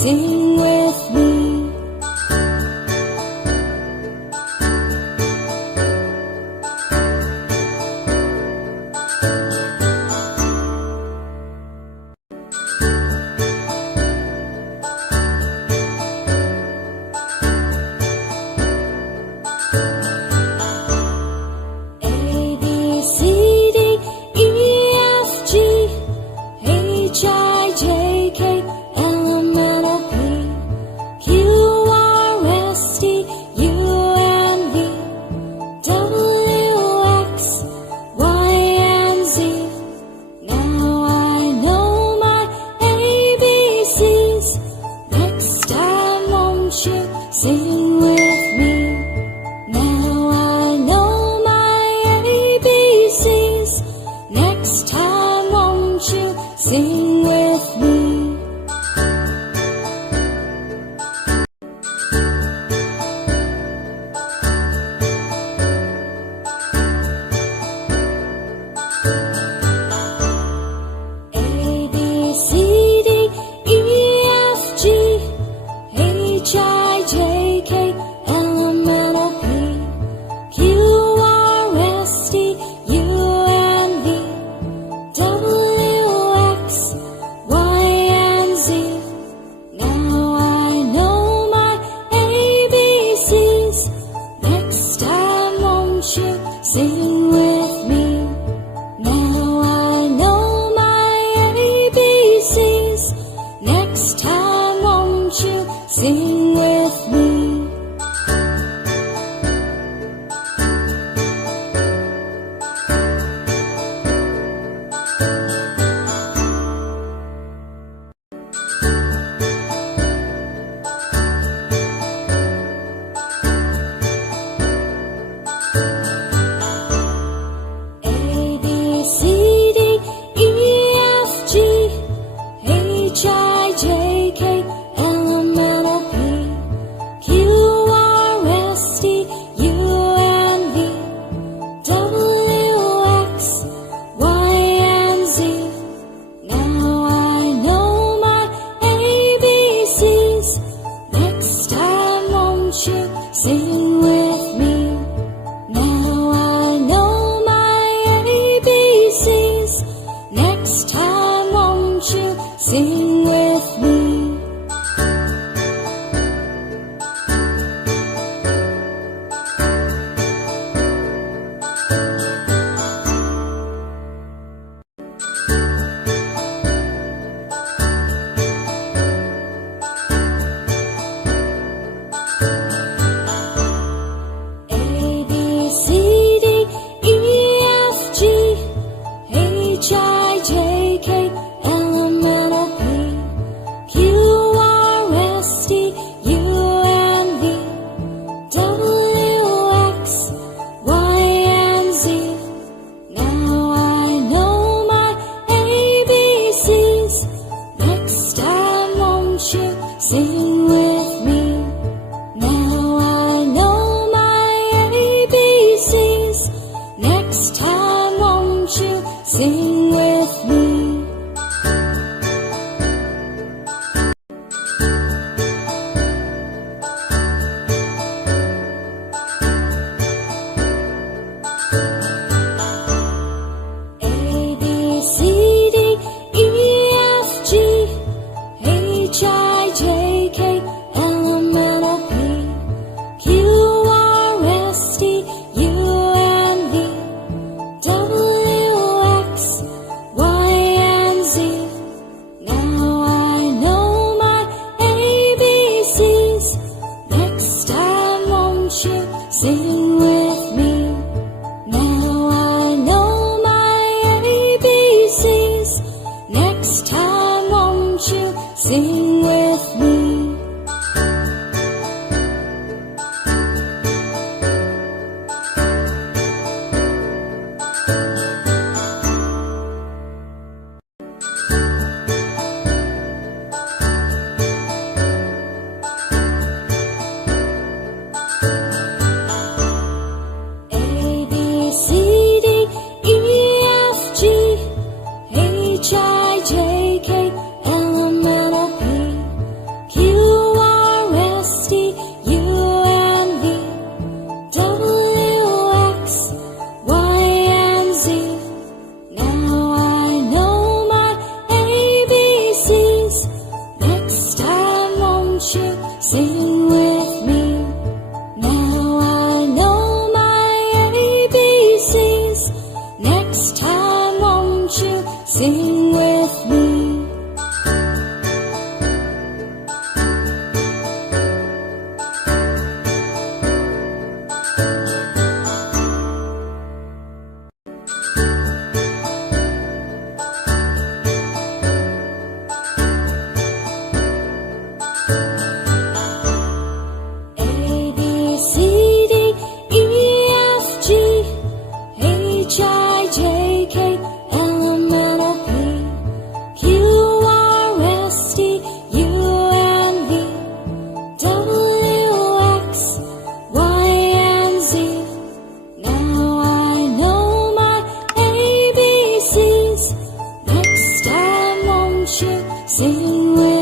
Sing with me. Sing with me. Now I know my ABCs. Next time won't you sing with me? A, B, C, D, E, F, G, H, I, J, K, L, M, N, O, P, Q, R, S, T, U, N, V, W, X, Y, and Z. Now I know my ABCs. Next time won't you sing with me? Now I know my ABCs. Next time won't you sing with me? A, B, C, D, E, F, G, H, I, J, K, L, M, N, O, P, Q, R, S, T, U, N, V, W, X, Y, and Z. Now I know my ABCs. Next time won't you sing with me? Now I know my ABCs. Next time won't you sing with me? A, B, C, D, E, F, G, H, I, J, K, L, M, N, O, P, Q, R, S, T, U, N, V, W, X, Y, and Z. Now I know my ABCs. Next time won't you sing with me? Now I know my ABCs. Next time won't you sing with me? A, B, C, D, E, F, G, H, I, J, K, L, M, N, O, P, Q, R, S, T, U, N, V, W, X, Y, and Z. Now I know my ABCs. Next time won't you sing with me? Now I know my ABCs. Next time won't you sing with me? A, B, C, D, E, F, G, H, I, J, K, L, M, N, O, P, sing with me. Sing with